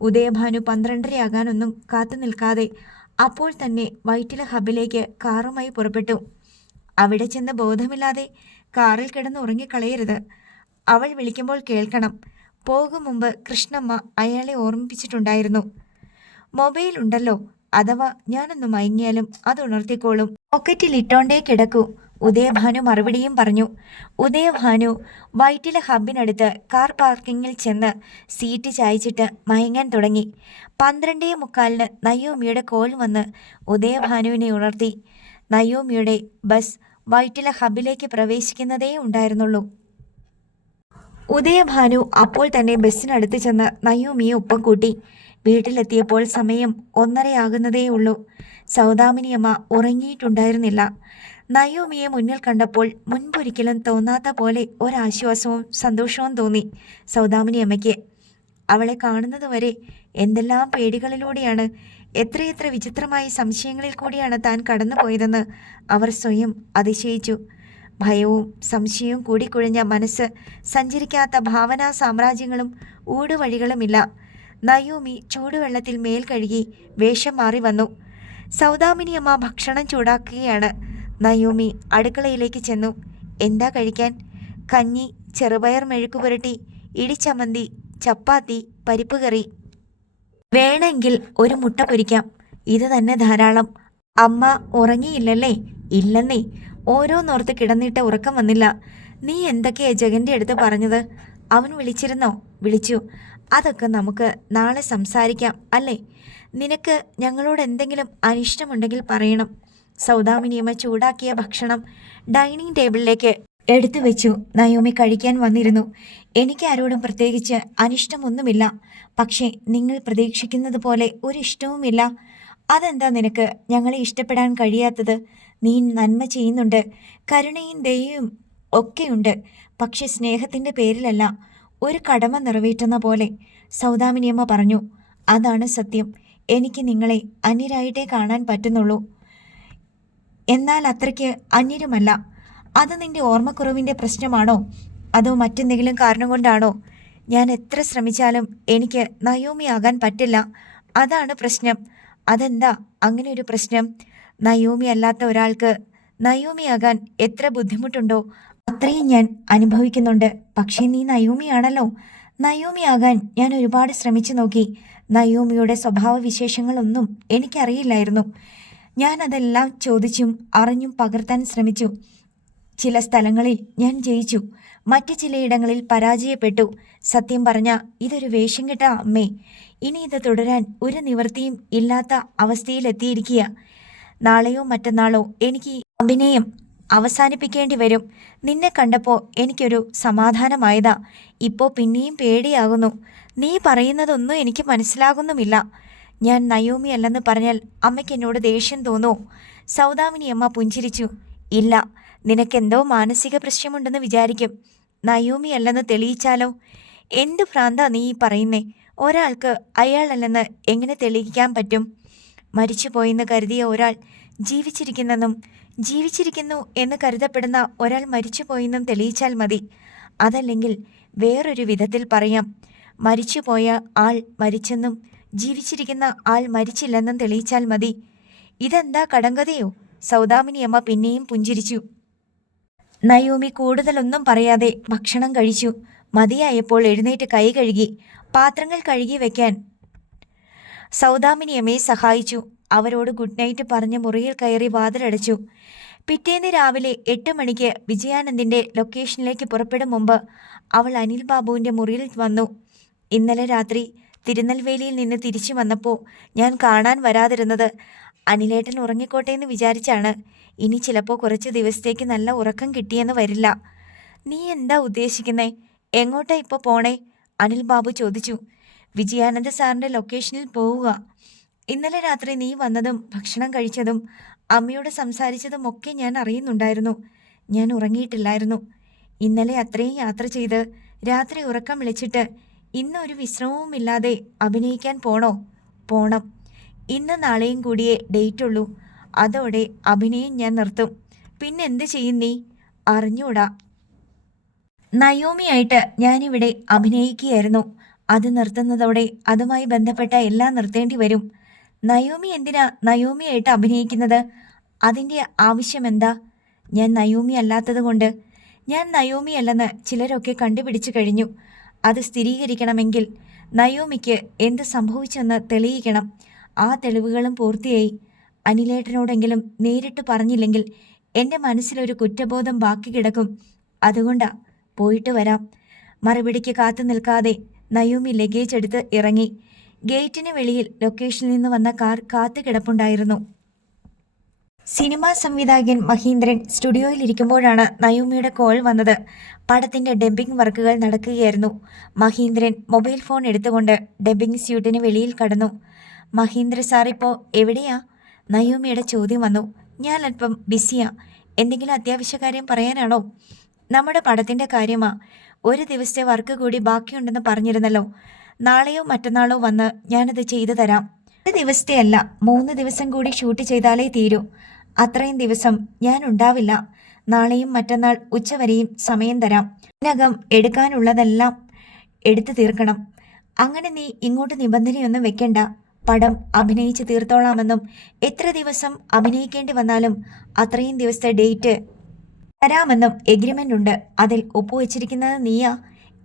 ഉദയഭാനു പന്ത്രണ്ടരയാകാനൊന്നും കാത്തു നിൽക്കാതെ അപ്പോൾ തന്നെ വൈറ്റില ഹബിലേക്ക് കാറുമായി പുറപ്പെട്ടു. അവിടെ ചെന്ന് ബോധമില്ലാതെ കാറിൽ കിടന്ന് ഉറങ്ങിക്കളയരുത്. അവൾ വിളിക്കുമ്പോൾ കേൾക്കണം. പോകും മുമ്പ് കൃഷ്ണമ്മ അയാളെ ഓർമ്മിപ്പിച്ചിട്ടുണ്ടായിരുന്നു. മൊബൈൽ ഉണ്ടല്ലോ അഥവാ ഞാനൊന്ന് മയങ്ങിയാലും അത് ഉണർത്തിക്കോളും. പോക്കറ്റിൽ ഇട്ടോണ്ടേ കിടക്കൂ. ഉദയഭാനു മറുപടിയും പറഞ്ഞു. ഉദയഭാനു വൈറ്റിലെ ഹബിനടുത്ത് കാർ പാർക്കിങ്ങിൽ ചെന്ന് സീറ്റ് ചായച്ചിട്ട് മയങ്ങാൻ തുടങ്ങി. പന്ത്രണ്ടേ മുക്കാലിന് നയോമിയുടെ കോൾ വന്ന് ഉദയഭാനുവിനെ ഉണർത്തി. നയോമിയുടെ ബസ് വൈറ്റിലെ ഹബിലേക്ക് പ്രവേശിക്കുന്നതേ ഉണ്ടായിരുന്നുള്ളൂ. ഉദയഭാനു അപ്പോൾ തന്നെ ബസ്സിനടുത്ത് ചെന്ന് നയോമിയെ ഒപ്പം കൂട്ടി. വീട്ടിലെത്തിയപ്പോൾ സമയം ഒന്നരയാകുന്നതേ ഉള്ളൂ സൗദാമിനിയമ്മ ഉറങ്ങിയിട്ടുണ്ടായിരുന്നില്ല. നയോമിയെ മുന്നിൽ കണ്ടപ്പോൾ മുൻപൊരിക്കലും തോന്നാത്ത പോലെ ഒരാശ്വാസവും സന്തോഷവും തോന്നി. സൗദാമിനി അമ്മയ്ക്ക് അവളെ കാണുന്നതുവരെ എന്തെല്ലാം പേടികളിലൂടെയാണ് എത്രയെത്ര വിചിത്രമായ സംശയങ്ങളിൽ കൂടിയാണ് താൻ കടന്നുപോയതെന്ന് അവർ സ്വയം അതിശയിച്ചു. ഭയവും സംശയവും കൂടിക്കുഴഞ്ഞ മനസ്സ് സഞ്ചരിക്കാത്ത ഭാവനാ സാമ്രാജ്യങ്ങളും ഊടുവഴികളുമില്ല. നയോമി ചൂടുവെള്ളത്തിൽ മേൽ കഴുകി വേഷം മാറി വന്നു. സൗദാമിനിയമ്മ ഭക്ഷണം ചൂടാക്കുകയാണ്. നയൂമി അടുക്കളയിലേക്ക് ചെന്നു. എന്താ കഴിക്കാൻ? കഞ്ഞി ചെറുപയർ മെഴുക്കുപുരട്ടി ഇടിച്ചമന്തി ചപ്പാത്തി പരിപ്പ് കറി. വേണമെങ്കിൽ ഒരു മുട്ട പൊരിക്കാം. ഇത് തന്നെ ധാരാളം. അമ്മ ഉറങ്ങിയില്ലല്ലേ? ഇല്ലെന്നേ. ഓരോന്നോർത്ത് കിടന്നിട്ട് ഉറക്കം വന്നില്ല. നീ എന്തൊക്കെയാ ജഗന്റെ അടുത്ത് പറഞ്ഞത്? അവൻ വിളിച്ചിരുന്നോ? വിളിച്ചു. അതൊക്കെ നമുക്ക് നാളെ സംസാരിക്കാം അല്ലേ? നിനക്ക് ഞങ്ങളോട് എന്തെങ്കിലും അനിഷ്ടമുണ്ടെങ്കിൽ പറയണം. സൗദാമിനിയമ്മ ചൂടാക്കിയ ഭക്ഷണം ഡൈനിങ് ടേബിളിലേക്ക് എടുത്തു വെച്ചു. നയോമി കഴിക്കാൻ വന്നിരുന്നു. എനിക്ക് ആരോടും പ്രത്യേകിച്ച് അനിഷ്ടമൊന്നുമില്ല. പക്ഷേ നിങ്ങൾ പ്രതീക്ഷിക്കുന്നത് പോലെ ഒരു ഇഷ്ടവുമില്ല അതെന്താ നിനക്ക്? ഞങ്ങളെ ഇഷ്ടപ്പെടാൻ കഴിയാത്തത് നീ നന്മ ചെയ്യുന്നുണ്ട്. കരുണയും ദയയും ഒക്കെയുണ്ട്. പക്ഷെ സ്നേഹത്തിന്റെ പേരിലല്ല ഒരു കടമ നിറവേറ്റുന്ന പോലെ സൗദാമിനിയമ്മ പറഞ്ഞു. അതാണ് സത്യം. എനിക്ക് നിങ്ങളെ അന്യരായിട്ടേ കാണാൻ പറ്റുന്നുള്ളൂ. എന്നാൽ അത്രയ്ക്ക് അന്യരുമല്ല. അത് നിന്റെ ഓർമ്മക്കുറവിന്റെ പ്രശ്നമാണോ? അതോ മറ്റെന്തെങ്കിലും കാരണം കൊണ്ടാണോ? ഞാൻ എത്ര ശ്രമിച്ചാലും എനിക്ക് നയോമിയാകാൻ പറ്റില്ല. അതാണ് പ്രശ്നം. അതെന്താ അങ്ങനെ ഒരു പ്രശ്നം? നയോമി അല്ലാത്ത ഒരാൾക്ക് നയോമിയാകാൻ എത്ര ബുദ്ധിമുട്ടുണ്ടോ? അത്രയും ഞാൻ അനുഭവിക്കുന്നുണ്ട്. പക്ഷേ നീ നയോമിയാണല്ലോ. നയോമിയാകാൻ ഞാൻ ഒരുപാട് ശ്രമിച്ചു നോക്കി. നയോമിയുടെ സ്വഭാവ വിശേഷങ്ങളൊന്നും എനിക്കറിയില്ലായിരുന്നു. ഞാൻ അതെല്ലാം ചോദിച്ചും അറിഞ്ഞും പകർത്താൻ ശ്രമിച്ചു. ചില സ്ഥലങ്ങളിൽ ഞാൻ ജയിച്ചു. മറ്റു ചിലയിടങ്ങളിൽ പരാജയപ്പെട്ടു. സത്യം പറഞ്ഞ ഇതൊരു വേഷം കെട്ട അമ്മേ. ഇനി ഇത് തുടരാൻ ഒരു നിവൃത്തിയും ഇല്ലാത്ത അവസ്ഥയിലെത്തിയിരിക്കുക. നാളെയോ മറ്റന്നാളോ എനിക്ക് അഭിനയം അവസാനിപ്പിക്കേണ്ടി വരും. നിന്നെ കണ്ടപ്പോൾ എനിക്കൊരു സമാധാനമായതാ. ഇപ്പോൾ പിന്നെയും പേടിയാകുന്നു. നീ പറയുന്നതൊന്നും എനിക്ക് മനസ്സിലാകുന്നുമില്ല. ഞാൻ നയോമി അല്ലെന്ന് പറഞ്ഞാൽ അമ്മയ്ക്ക് എന്നോട് ദേഷ്യം തോന്നോ? സൗദാമിനി അമ്മ പുഞ്ചിരിച്ചു. ഇല്ല നിനക്കെന്തോ മാനസിക പ്രശ്നമുണ്ടെന്ന് വിചാരിക്കും. നയോമി അല്ലെന്ന് തെളിയിച്ചാലോ? എന്ത് ഭ്രാന്ത നീ പറയുന്നേ? ഒരാൾക്ക് അയാളല്ലെന്ന് എങ്ങനെ തെളിയിക്കാൻ പറ്റും? മരിച്ചുപോയെന്ന് കരുതിയ ഒരാൾ ജീവിച്ചിരിക്കുന്നെന്നും ജീവിച്ചിരിക്കുന്നു എന്ന് കരുതപ്പെടുന്ന ഒരാൾ മരിച്ചുപോയെന്നും തെളിയിച്ചാൽ മതി. അതല്ലെങ്കിൽ വേറൊരു വിധത്തിൽ പറയാം. മരിച്ചുപോയ ആൾ മരിച്ചെന്നും ജീവിച്ചിരിക്കുന്ന ആൾ മരിച്ചില്ലെന്നും തെളിയിച്ചാൽ മതി. ഇതെന്താ കടങ്കഥയോ? സൗദാമിനിയമ്മ പിന്നെയും പുഞ്ചിരിച്ചു. നയോമി കൂടുതലൊന്നും പറയാതെ ഭക്ഷണം കഴിച്ചു. മതിയായപ്പോൾ എഴുന്നേറ്റ് കൈ കഴുകി പാത്രങ്ങൾ കഴുകി വെക്കാൻ. സൗദാമിനിയമ്മയെ സഹായിച്ചു. അവരോട് ഗുഡ് നൈറ്റ് പറഞ്ഞ് മുറിയിൽ കയറി വാതിലടച്ചു. പിറ്റേന്ന് രാവിലെ എട്ട് മണിക്ക് വിജയാനന്ദിന്റെ ലൊക്കേഷനിലേക്ക് പുറപ്പെടും മുമ്പ് അവൾ അനിൽ ബാബുവിന്റെ മുറിയിൽ വന്നു. ഇന്നലെ രാത്രി തിരുനെൽവേലിയിൽ നിന്ന് തിരിച്ചു വന്നപ്പോൾ ഞാൻ കാണാൻ വരാതിരുന്നത്. അനിലേട്ടൻ ഉറങ്ങിക്കോട്ടെ എന്ന് വിചാരിച്ചാണ്. ഇനി ചിലപ്പോൾ കുറച്ച് ദിവസത്തേക്ക് നല്ല ഉറക്കം കിട്ടിയെന്ന് വരില്ല. നീ എന്താ ഉദ്ദേശിക്കുന്നേ? എങ്ങോട്ടാ ഇപ്പോൾ പോണേ? അനിൽ ബാബു ചോദിച്ചു. വിജയാനന്ദ സാറിന്റെ ലൊക്കേഷനിൽ പോവുക. ഇന്നലെ രാത്രി നീ വന്നതും ഭക്ഷണം കഴിച്ചതും അമ്മയോട് സംസാരിച്ചതും ഒക്കെ ഞാൻ അറിയുന്നുണ്ടായിരുന്നു. ഞാൻ ഉറങ്ങിയിട്ടില്ലായിരുന്നു. ഇന്നലെ അത്രയും യാത്ര ചെയ്ത് രാത്രി ഉറക്കം വിളിച്ചിട്ട് ഇന്ന് ഒരു വിശ്രമവുമില്ലാതെ അഭിനയിക്കാൻ പോണോ? പോണം. ഇന്ന് നാളെയും കൂടിയേ ഡേറ്റ് ഉള്ളൂ അതോടെ അഭിനയം ഞാൻ നിർത്തും. പിന്നെന്ത് ചെയ്യും നീ? അറിഞ്ഞൂടാ. നയോമിയായിട്ട് ഞാനിവിടെ അഭിനയിക്കുകയായിരുന്നു. അത് നിർത്തുന്നതോടെ അതുമായി ബന്ധപ്പെട്ട എല്ലാം നിർത്തേണ്ടി വരും. നയോമി എന്തിനാ നയോമിയായിട്ട് അഭിനയിക്കുന്നത്? അതിന്റെ ആവശ്യമെന്താ? ഞാൻ നയോമി അല്ലാത്തത് കൊണ്ട് ഞാൻ നയോമി അല്ലെന്ന് ചിലരൊക്കെ കണ്ടുപിടിച്ചു കഴിഞ്ഞു. അത് സ്ഥിരീകരിക്കണമെങ്കിൽ നയോമിക്ക് എന്ത് സംഭവിച്ചെന്ന് തെളിയിക്കണം. ആ തെളിവുകളും പൂർത്തിയായി. അനിലേട്ടനോടെങ്കിലും നേരിട്ട് പറഞ്ഞില്ലെങ്കിൽ എന്റെ മനസ്സിലൊരു കുറ്റബോധം ബാക്കി കിടക്കും. അതുകൊണ്ടാ പോയിട്ട് വരാം. മറുപടിക്ക് കാത്തു നിൽക്കാതെ നയോമി ലഗേജ് എടുത്ത് ഇറങ്ങി. ഗേറ്റിന് വെളിയിൽ ലൊക്കേഷനിൽ നിന്ന് വന്ന കാർ കാത്തു കിടപ്പുണ്ടായിരുന്നു. സിനിമാ സംവിധായകൻ മഹീന്ദ്രൻ സ്റ്റുഡിയോയിൽ സ്റ്റുഡിയോയിലിരിക്കുമ്പോഴാണ് നയോമിയുടെ കോൾ വന്നത്. പടത്തിന്റെ ഡബ്ബിംഗ് വർക്കുകൾ നടക്കുകയായിരുന്നു. മഹീന്ദ്രൻ മൊബൈൽ ഫോൺ എടുത്തുകൊണ്ട് ഡബ്ബിംഗ് സ്യൂട്ടിന് വെളിയിൽ കടന്നു. മഹീന്ദ്ര സാർ ഇപ്പോൾ എവിടെയാ? നയോമിയുടെ ചോദ്യം വന്നു. ഞാൻ അല്പം ബിസിയാ. എന്തെങ്കിലും അത്യാവശ്യ കാര്യം പറയാനാണോ? നമ്മുടെ പടത്തിന്റെ കാര്യമാ. ഒരു ദിവസത്തെ വർക്ക് കൂടി ബാക്കിയുണ്ടെന്ന് പറഞ്ഞിരുന്നല്ലോ. നാളെയോ മറ്റന്നാളോ വന്ന് ഞാനത് ചെയ്തു തരാം. ഒരു ദിവസത്തെ അല്ല. മൂന്ന് ദിവസം കൂടി ഷൂട്ട് ചെയ്താലേ തീരൂ. അത്രയും ദിവസം ഞാൻ ഉണ്ടാവില്ല നാളെയും മറ്റന്നാൾ ഉച്ചവരെയും സമയം തരാം. ഇതിനകം എടുക്കാനുള്ളതെല്ലാം എടുത്തു തീർക്കണം. അങ്ങനെ നീ ഇങ്ങോട്ട് നിബന്ധനയൊന്നും വെക്കണ്ട. പടം അഭിനയിച്ച് തീർത്തോളാമെന്നും എത്ര ദിവസം അഭിനയിക്കേണ്ടി വന്നാലും അത്രയും ദിവസത്തെ ഡേറ്റ് തരാമെന്നും എഗ്രിമെന്റ് ഉണ്ട് അതിൽ ഒപ്പുവെച്ചിരിക്കുന്നത് നീയാ.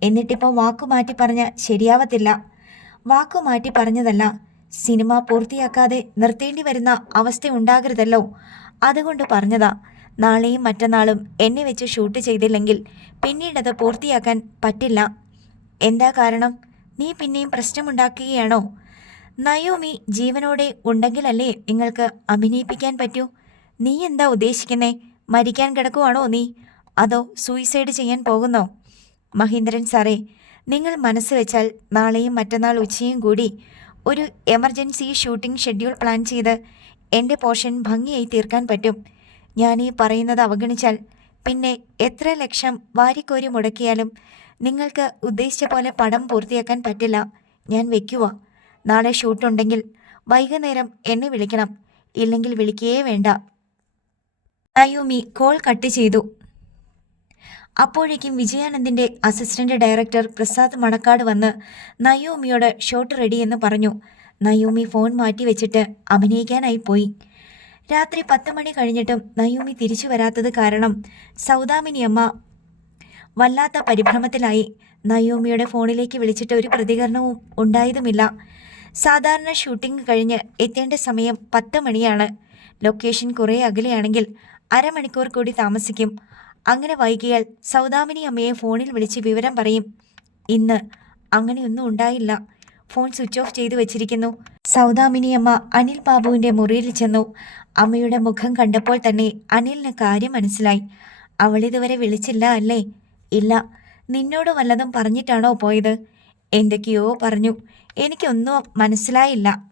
എന്നിട്ടിപ്പോൾ വാക്കു മാറ്റി പറഞ്ഞ ശരിയാവത്തില്ല. വാക്കു മാറ്റി പറഞ്ഞതല്ല സിനിമ പൂർത്തിയാക്കാതെ നിർത്തേണ്ടി വരുന്ന അവസ്ഥ ഉണ്ടാകരുതല്ലോ അതുകൊണ്ട് പറഞ്ഞതാ നാളെയും മറ്റന്നാളും എന്നെ വെച്ച് ഷൂട്ട് ചെയ്തില്ലെങ്കിൽ പിന്നീടത് പൂർത്തിയാക്കാൻ പറ്റില്ല. എന്താ കാരണം? നീ പിന്നെയും പ്രശ്നമുണ്ടാക്കുകയാണോ? നയോമി ജീവനോടെ ഉണ്ടെങ്കിലല്ലേ നിങ്ങൾക്ക് അഭിനയിപ്പിക്കാൻ പറ്റൂ? നീ എന്താ ഉദ്ദേശിക്കുന്നേ? മരിക്കാൻ കിടക്കുവാണോ നീ? അതോ സൂയിസൈഡ് ചെയ്യാൻ പോകുന്നോ? മഹീന്ദ്രൻ സാറേ നിങ്ങൾ മനസ്സ് വെച്ചാൽ നാളെയും മറ്റന്നാൾ ഉച്ചയും കൂടി ഒരു എമർജൻസി ഷൂട്ടിംഗ് ഷെഡ്യൂൾ പ്ലാൻ ചെയ്ത് എന്റെ പോർഷൻ ഭംഗിയായി തീർക്കാൻ പറ്റും. ഞാൻ ഈ പറയുന്നത് അവഗണിച്ചാൽ പിന്നെ എത്ര ലക്ഷം വാരിക്കോരി മുടക്കിയാലും നിങ്ങൾക്ക് ഉദ്ദേശിച്ച പോലെ പടം പൂർത്തിയാക്കാൻ പറ്റില്ല. ഞാൻ വെക്കുക നാളെ ഷൂട്ടുണ്ടെങ്കിൽ വൈകുന്നേരം എന്നെ വിളിക്കണം. ഇല്ലെങ്കിൽ വിളിക്കുകയേ വേണ്ട. നയൂമി കോൾ കട്ട് ചെയ്തു. അപ്പോഴേക്കും വിജയാനന്ദിന്റെ അസിസ്റ്റന്റ് ഡയറക്ടർ പ്രസാദ് മണക്കാട് വന്ന് നയോമിയോട് ഷോട്ട് റെഡി എന്ന് പറഞ്ഞു. നയൂമി ഫോൺ മാറ്റി വെച്ചിട്ട് അഭിനയിക്കാനായി പോയി. രാത്രി പത്ത് മണി കഴിഞ്ഞിട്ടും നയൂമി തിരിച്ചു വരാത്തത് കാരണം സൗദാമിനിയമ്മ വല്ലാത്ത പരിഭ്രമത്തിലായി. നയോമിയുടെ ഫോണിലേക്ക് വിളിച്ചിട്ട് ഒരു പ്രതികരണവും ഉണ്ടായതുമില്ല. സാധാരണ ഷൂട്ടിംഗ് കഴിഞ്ഞ് എത്തേണ്ട സമയം പത്ത് മണിയാണ്. ലൊക്കേഷൻ കുറേ അകലെയാണെങ്കിൽ അരമണിക്കൂർ കൂടി താമസിക്കും. അങ്ങനെ വൈകിയാൽ സൗദാമിനി അമ്മയെ ഫോണിൽ വിളിച്ച് വിവരം പറയും. ഇന്ന് അങ്ങനെയൊന്നും ഉണ്ടായില്ല. ഫോൺ സ്വിച്ച് ഓഫ് ചെയ്തു വെച്ചിരിക്കുന്നു. സൗദാമിനി അമ്മ അനിൽ ബാബുവിന്റെ മുറിയിൽ ചെന്നു. അമ്മയുടെ മുഖം കണ്ടപ്പോൾ തന്നെ അനിലിന് കാര്യം മനസ്സിലായി. അവൾ ഇതുവരെ വിളിച്ചില്ല അല്ലേ? ഇല്ല. നിന്നോട് വല്ലതും പറഞ്ഞിട്ടാണോ പോയത്? എന്തൊക്കെയോ പറഞ്ഞു. എനിക്കൊന്നും മനസ്സിലായില്ല.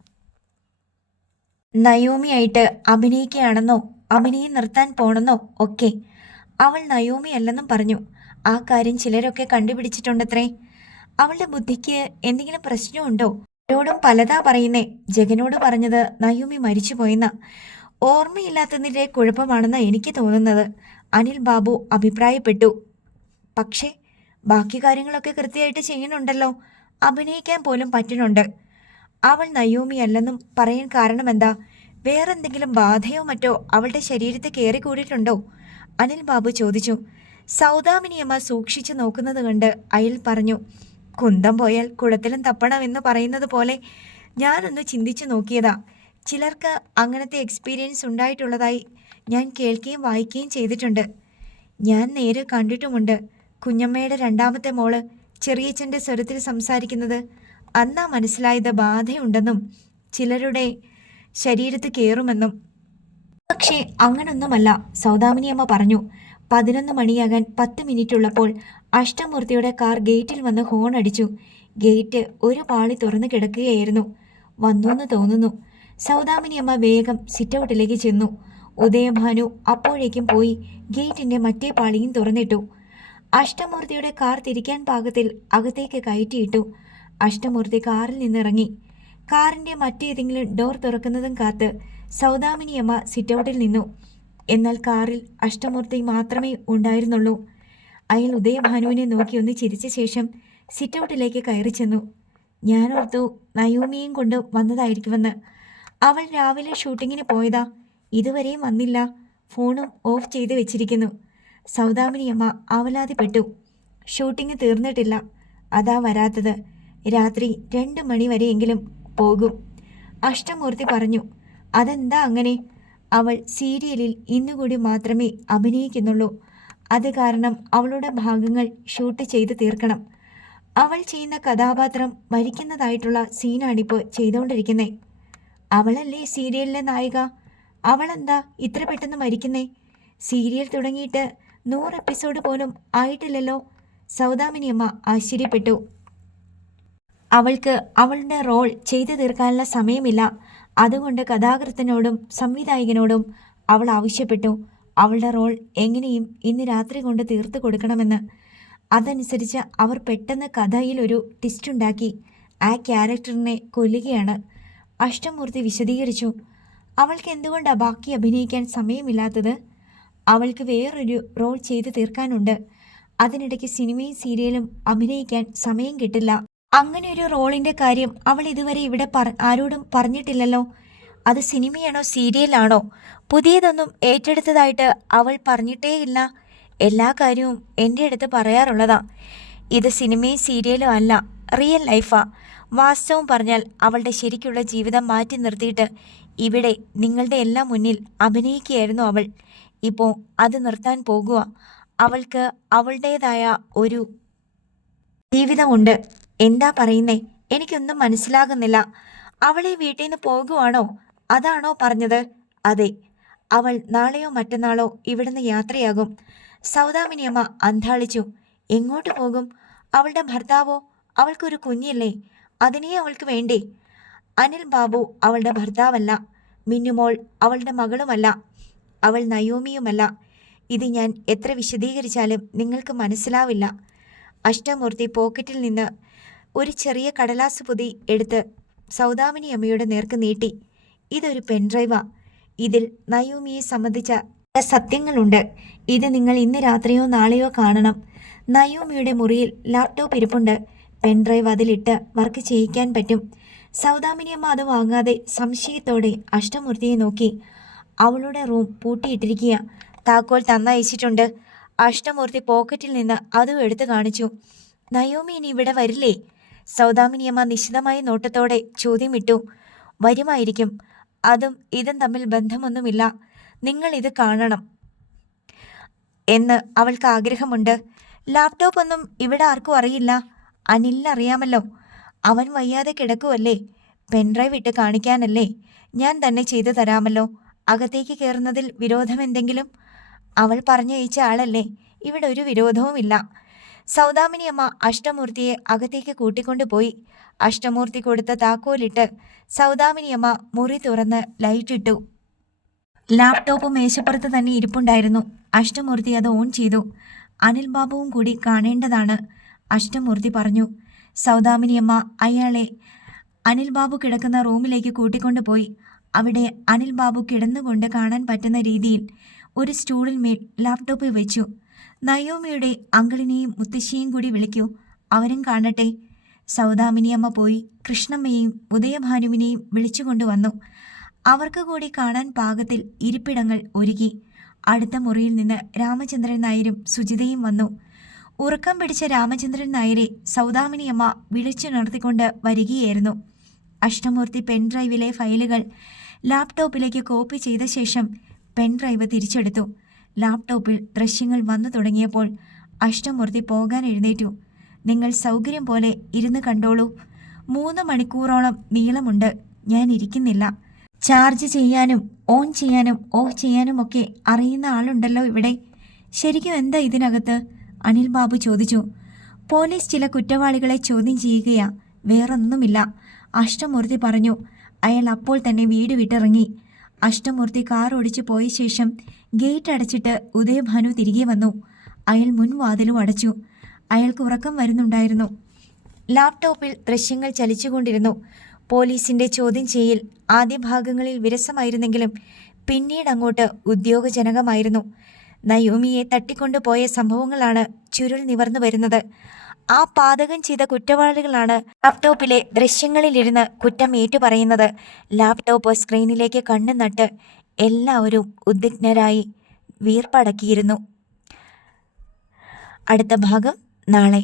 നയോമിയായിട്ട് അഭിനയിക്കുകയാണെന്നോ? അഭിനയം നിർത്താൻ പോണെന്നോ? ഒക്കെ. അവൾ നയോമി അല്ലെന്നും പറഞ്ഞു. ആ കാര്യം ചിലരൊക്കെ കണ്ടുപിടിച്ചിട്ടുണ്ടത്രേ. അവളുടെ ബുദ്ധിക്ക് എന്തെങ്കിലും പ്രശ്നമുണ്ടോ? അവരോടും പലതാ പറയുന്നേ. ജഗനോട് പറഞ്ഞത് നയൂമി മരിച്ചുപോയെന്ന ഓർമ്മയില്ലാത്തതിന്റെ കുഴപ്പമാണെന്ന് എനിക്ക് തോന്നുന്നത്. അനിൽ ബാബു അഭിപ്രായപ്പെട്ടു. പക്ഷേ ബാക്കി കാര്യങ്ങളൊക്കെ കൃത്യമായിട്ട് ചെയ്യുന്നുണ്ടല്ലോ. അഭിനയിക്കാൻ പോലും പറ്റുന്നുണ്ട്. അവൾ നയോമി അല്ലെന്നും പറയാൻ കാരണമെന്താ? വേറെന്തെങ്കിലും ബാധയോ മറ്റോ അവളുടെ ശരീരത്തെ കയറി കൂടിയിട്ടുണ്ടോ അനിൽ ബാബു ചോദിച്ചു. സൗദാമിനിയമ്മ സൂക്ഷിച്ചു നോക്കുന്നത് കണ്ട് അയൽ പറഞ്ഞു കുന്തം പോയാൽ കുളത്തിലും തപ്പണം എന്ന് പറയുന്നത് പോലെ ഞാനൊന്ന് ചിന്തിച്ചു നോക്കിയതാ. ചിലർക്ക് അങ്ങനത്തെ എക്സ്പീരിയൻസ് ഉണ്ടായിട്ടുള്ളതായി ഞാൻ കേൾക്കുകയും വായിക്കുകയും ചെയ്തിട്ടുണ്ട്. ഞാൻ നേരെ കണ്ടിട്ടുമുണ്ട് കുഞ്ഞമ്മയുടെ രണ്ടാമത്തെ മോൾ ചെറിയച്ഛന്റെ സ്വരത്തിൽ സംസാരിക്കുന്നത്. അന്നാ മനസ്സിലായത് ബാധയുണ്ടെന്നും ചിലരുടെ ശരീരത്ത് കയറുമെന്നും പക്ഷേ അങ്ങനൊന്നുമല്ല സൗദാമിനിയമ്മ പറഞ്ഞു. പതിനൊന്ന് മണിയാകാൻ പത്ത് മിനിറ്റ് ഉള്ളപ്പോൾ അഷ്ടമൂർത്തിയുടെ കാർ ഗേറ്റിൽ വന്ന് ഹോൺ അടിച്ചു ഗേറ്റ് ഒരു പാളി തുറന്നു കിടക്കുകയായിരുന്നു. വന്നു തോന്നുന്നു. സൗദാമിനിയമ്മ വേഗം സിറ്റൗട്ടിലേക്ക് ചെന്നു. ഉദയഭാനു അപ്പോഴേക്കും പോയി ഗേറ്റിന്റെ മറ്റേ പാളിയും തുറന്നിട്ടു. അഷ്ടമൂർത്തിയുടെ കാർ തിരിക്കാൻ പാകത്തിൽ അകത്തേക്ക് കയറ്റിയിട്ടു. അഷ്ടമൂർത്തി കാറിൽ നിന്നിറങ്ങി. കാറിന്റെ മറ്റേതെങ്കിലും ഡോർ തുറക്കുന്നതും കാത്ത് സൗദാമിനിയമ്മ സിറ്റൗട്ടിൽ നിന്നു. എന്നാൽ കാറിൽ അഷ്ടമൂർത്തി മാത്രമേ ഉണ്ടായിരുന്നുള്ളൂ. അയാൾ ഉദയഭാനുവിനെ നോക്കി ഒന്ന് ചിരിച്ച ശേഷം സിറ്റൗട്ടിലേക്ക് കയറി ചെന്നു. ഞാൻ ഓർത്തു നയോമിയും കൊണ്ട് വന്നതായിരിക്കുമെന്ന്. അവൾ രാവിലെ ഷൂട്ടിങ്ങിന് പോയതാ. ഇതുവരെയും വന്നില്ല. ഫോണും ഓഫ് ചെയ്ത് വെച്ചിരിക്കുന്നു. സൗദാമിനിയമ്മ അവലാതിപ്പെട്ടു ഷൂട്ടിംഗ് തീർന്നിട്ടില്ല. അതാ വരാത്തത്. രാത്രി രണ്ട് മണി വരെയെങ്കിലും പോകും. അഷ്ടമൂർത്തി പറഞ്ഞു അതെന്താ അങ്ങനെ? അവൾ സീരിയലിൽ ഇന്നുകൂടി മാത്രമേ അഭിനയിക്കുന്നുള്ളൂ. അത് കാരണം അവളുടെ ഭാഗങ്ങൾ ഷൂട്ട് ചെയ്ത് തീർക്കണം. അവൾ ചെയ്യുന്ന കഥാപാത്രം മരിക്കുന്നതായിട്ടുള്ള സീനാണിപ്പോൾ ചെയ്തുകൊണ്ടിരിക്കുന്നേ. അവളല്ലേ സീരിയലിലെ നായിക? അവളെന്താ ഇത്ര പെട്ടെന്ന് മരിക്കുന്നേ? സീരിയൽ തുടങ്ങിയിട്ട് നൂറ് എപ്പിസോഡ് പോലും ആയിട്ടില്ലല്ലോ. സൗദാമിനിയമ്മ ആശ്ചര്യപ്പെട്ടു. അവൾക്ക് അവളുടെ റോൾ ചെയ്തു തീർക്കാനുള്ള സമയമില്ല. അതുകൊണ്ട് കഥാകൃത്തിനോടും സംവിധായകനോടും അവൾ ആവശ്യപ്പെട്ടു. അവളുടെ റോൾ എങ്ങനെയും ഇന്ന് രാത്രി കൊണ്ട് തീർത്തു കൊടുക്കണമെന്ന്. അതനുസരിച്ച് അവർ പെട്ടെന്ന് ട്വിസ്റ്റ് ഉണ്ടാക്കി ആ ക്യാരക്ടറിനെ കൊല്ലുകയാണ്. അഷ്ടമൂർത്തി വിശദീകരിച്ചു. അവൾക്ക് എന്തുകൊണ്ടാണ് ബാക്കി അഭിനയിക്കാൻ സമയമില്ലാത്തത്? അവൾക്ക് വേറൊരു റോൾ ചെയ്തു തീർക്കാനുണ്ട്. അതിനിടയ്ക്ക് സിനിമയും സീരിയലും അഭിനയിക്കാൻ സമയം കിട്ടില്ല. അങ്ങനെ ഒരു റോളിന്റെ കാര്യം അവൾ ഇതുവരെ ഇവിടെ ആരോടും പറഞ്ഞിട്ടില്ലല്ലോ. അത് സിനിമയാണോ സീരിയലാണോ? പുതിയതൊന്നും ഏറ്റെടുത്തതായിട്ട് അവൾ പറഞ്ഞിട്ടേയില്ല. എല്ലാ കാര്യവും എന്റെ അടുത്ത് പറയാറുള്ളതാ. ഇത് സിനിമയും സീരിയലും അല്ല റിയൽ ലൈഫാ. വാസ്തവം പറഞ്ഞാൽ അവളുടെ ശരിക്കുള്ള ജീവിതം മാറ്റി നിർത്തിയിട്ട് ഇവിടെ നിങ്ങളുടെ എല്ലാം മുന്നിൽ അഭിനയിക്കുകയായിരുന്നു അവൾ. ഇപ്പോൾ അത് നിർത്താൻ പോകുക അവൾക്ക് അവളുടേതായ ഒരു ജീവിതമുണ്ട്. എന്താ പറയുന്നേ? എനിക്കൊന്നും മനസ്സിലാകുന്നില്ല. അവളെ വീട്ടിൽ നിന്ന് പോകുവാണോ? അതാണോ പറഞ്ഞത്? അതെ. അവൾ നാളെയോ മറ്റന്നാളോ ഇവിടുന്ന് യാത്രയാകും. സൗദാമിനിയമ്മ അന്താളിച്ചു എങ്ങോട്ട് പോകും? അവളുടെ ഭർത്താവോ? അവൾക്കൊരു കുഞ്ഞില്ലേ? അതിനെ അവൾക്ക് വേണ്ടേ? അനിൽ ബാബു അവളുടെ ഭർത്താവല്ല. മിന്നുമോൾ അവളുടെ മകളുമല്ല. അവൾ നയോമിയുമല്ല. ഇത് ഞാൻ എത്ര വിശദീകരിച്ചാലും നിങ്ങൾക്ക് മനസ്സിലാവില്ല. അഷ്ടമൂർത്തി പോക്കറ്റിൽ നിന്ന് ഒരു ചെറിയ കടലാസ് പൊതി എടുത്ത് സൗദാമിനി അമ്മയുടെ നേർക്ക് നീട്ടി. ഇതൊരു പെൻഡ്രൈവാ ഇതിൽ നയോമിയെ സംബന്ധിച്ച സത്യങ്ങളുണ്ട്. ഇത് നിങ്ങൾ ഇന്ന് രാത്രിയോ നാളെയോ കാണണം. നയോമിയുടെ മുറിയിൽ ലാപ്ടോപ്പ് ഇരിപ്പുണ്ട്. പെൻഡ്രൈവ് അതിലിട്ട് വർക്ക് ചെയ്യിക്കാൻ പറ്റും. സൗദാമിനിയമ്മ അത് വാങ്ങാതെ സംശയത്തോടെ അഷ്ടമൂർത്തിയെ നോക്കി. അവളുടെ റൂം പൂട്ടിയിട്ടിരിക്കുക താക്കോൽ തന്നയച്ചിട്ടുണ്ട്. അഷ്ടമൂർത്തി പോക്കറ്റിൽ നിന്ന് അതും എടുത്തു കാണിച്ചു. നയോമി ഇനി ഇവിടെ വരില്ലേ? സൗദാമിനിയമ്മ നിശിതമായ നോട്ടത്തോടെ ചോദ്യമിട്ടു. വരുമായിരിക്കും. അതും ഇതും തമ്മിൽ ബന്ധമൊന്നുമില്ല. നിങ്ങൾ ഇത് കാണണം എന്ന് അവൾക്ക് ആഗ്രഹമുണ്ട്. ലാപ്ടോപ്പ് ഒന്നും ഇവിടെ ആർക്കും അറിയില്ല. അനിലിന് അറിയാമല്ലോ. അവൻ വയ്യാതെ കിടക്കുമല്ലേ പെൻഡ്രൈവ് ഇട്ട് കാണിക്കാനല്ലേ? ഞാൻ തന്നെ ചെയ്തു തരാമല്ലോ. അകത്തേക്ക് കയറുന്നതിൽ വിരോധം എന്തെങ്കിലും? അവൾ പറഞ്ഞയച്ച ആളല്ലേ? ഇവിടെ ഒരു വിരോധവുമില്ല. സൗദാമിനിയമ്മ അഷ്ടമൂർത്തിയെ അകത്തേക്ക് കൂട്ടിക്കൊണ്ടുപോയി. അഷ്ടമൂർത്തി കൊടുത്ത താക്കോലിട്ട് സൗദാമിനിയമ്മ മുറി തുറന്ന് ലൈറ്റിട്ടു ലാപ്ടോപ്പ് മേശപ്പുറത്ത് തന്നെ ഇരിപ്പുണ്ടായിരുന്നു. അഷ്ടമൂർത്തി അത് ഓൺ ചെയ്തു. അനിൽ ബാബുവും കൂടി കാണേണ്ടതാണ് അഷ്ടമൂർത്തി പറഞ്ഞു. സൗദാമിനിയമ്മ അയാളെ അനിൽ ബാബു കിടക്കുന്ന റൂമിലേക്ക് കൂട്ടിക്കൊണ്ടുപോയി അവിടെ അനിൽ ബാബു കിടന്നുകൊണ്ട് കാണാൻ പറ്റുന്ന രീതിയിൽ ഒരു സ്റ്റൂളിന്മേൽ ലാപ്ടോപ്പ് വെച്ചു. നയോമിയുടെ അങ്കിളിനെയും മുത്തശ്ശിയെയും കൂടി വിളിക്കൂ. അവരും കാണട്ടെ. സൗദാമിനിയമ്മ പോയി കൃഷ്ണമ്മയെയും ഉദയഭാനുവിനെയും വിളിച്ചുകൊണ്ടുവന്നു. അവർക്ക് കൂടി കാണാൻ പാകത്തിൽ ഇരിപ്പിടങ്ങൾ ഒരുക്കി. അടുത്ത മുറിയിൽ നിന്ന് രാമചന്ദ്രൻ നായരും സുജിതയും വന്നു. ഉറക്കം പിടിച്ച രാമചന്ദ്രൻ നായരെ സൗദാമിനിയമ്മ വിളിച്ചു നിർത്തിക്കൊണ്ട് വരികയായിരുന്നു. അഷ്ടമൂർത്തി പെൻഡ്രൈവിലെ ഫയലുകൾ ലാപ്ടോപ്പിലേക്ക് കോപ്പി ചെയ്ത ശേഷം പെൻഡ്രൈവ് തിരിച്ചെടുത്തു. ലാപ്ടോപ്പിൽ ദൃശ്യങ്ങൾ വന്നു തുടങ്ങിയപ്പോൾ അഷ്ടമൂർത്തി പോകാൻ എഴുന്നേറ്റു. നിങ്ങൾ സൗകര്യം പോലെ ഇരുന്ന് കണ്ടോളൂ. മൂന്ന് മണിക്കൂറോളം നീളമുണ്ട്. ഞാൻ ഇരിക്കുന്നില്ല. ചാർജ് ചെയ്യാനും ഓൺ ചെയ്യാനും ഓഫ് ചെയ്യാനും ഒക്കെ അറിയുന്ന ആളുണ്ടല്ലോ ഇവിടെ. ശരിക്കും എന്താ ഇതിനകത്ത്? അനിൽ ബാബു ചോദിച്ചു. പോലീസ് ചില കുറ്റവാളികളെ ചോദ്യം ചെയ്യുകയാ. വേറൊന്നുമില്ല. അഷ്ടമൂർത്തി പറഞ്ഞു. അയാൾ അപ്പോൾ തന്നെ വീട് വിട്ടിറങ്ങി. അഷ്ടമൂർത്തി കാർ ഓടിച്ചു പോയ ശേഷം ഗേറ്റ് അടച്ചിട്ട് ഉദയഭാനു തിരികെ വന്നു. അയാൾ മുൻവാതിലും അടച്ചു. അയാൾക്ക് ഉറക്കം വരുന്നുണ്ടായിരുന്നു. ലാപ്ടോപ്പിൽ ദൃശ്യങ്ങൾ ചലിച്ചുകൊണ്ടിരുന്നു. പോലീസിന്റെ ചോദ്യം ചെയ്യൽ ആദ്യ ഭാഗങ്ങളിൽ വിരസമായിരുന്നെങ്കിലും പിന്നീട് അങ്ങോട്ട് ഉദ്യോഗജനകമായിരുന്നു. നയോമിയെ തട്ടിക്കൊണ്ടുപോയ സംഭവങ്ങളാണ് ചുരുൾ നിവർന്നു വരുന്നത്. ആ പാതകം ചെയ്ത കുറ്റവാളികളാണ് ലാപ്ടോപ്പിലെ ദൃശ്യങ്ങളിലിരുന്ന് കുറ്റം ഏറ്റുപറയുന്നത്. ലാപ്ടോപ്പ് സ്ക്രീനിലേക്ക് കണ്ണു നട്ട് എല്ലാവരും ഉദ്വിഗ്നരായി വീർപ്പടക്കിയിരുന്നു. അടുത്ത ഭാഗം. നാളെ.